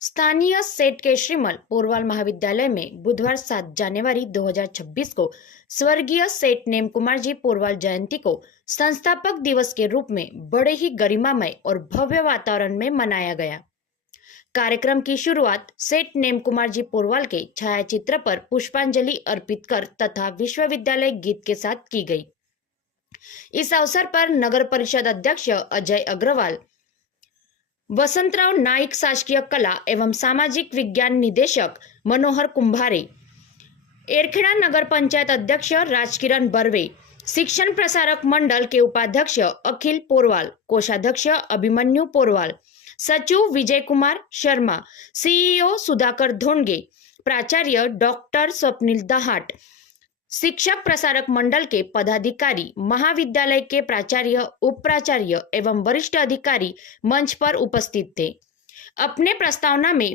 स्थानीय सेठ केशरीमल पोरवाल महाविद्यालय में बुधवार 7 जनवरी 2026 को स्वर्गीय सेठ नेम कुमार जी पोरवाल जयंती को संस्थापक दिवस के रूप में बड़े ही गरिमामय और भव्य वातावरण में मनाया गया। कार्यक्रम की शुरुआत सेठ नेम कुमार जी पोरवाल के छायाचित्र पर पुष्पांजलि अर्पित कर तथा विश्वविद्यालय गीत के साथ की गई। इस अवसर पर नगर परिषद अध्यक्ष अजय अग्रवाल, वसंतराव नाइक शासकीय कला एवं सामाजिक विज्ञान निदेशक मनोहर कुंभारे, एरखेड़ा नगर पंचायत अध्यक्ष राजकिरण बर्वे, शिक्षण प्रसारक मंडल के उपाध्यक्ष अखिल पोरवाल, कोषाध्यक्ष अभिमन्यु पोरवाल, सचिव विजय कुमार शर्मा, सीईओ सुधाकर धोंडगे, प्राचार्य डॉक्टर स्वप्निल दहाट, शिक्षक प्रसारक मंडल के पदाधिकारी, महाविद्यालय के प्राचार्य, उप प्राचार्य एवं वरिष्ठ अधिकारी मंच पर उपस्थित थे। अपने प्रस्तावना में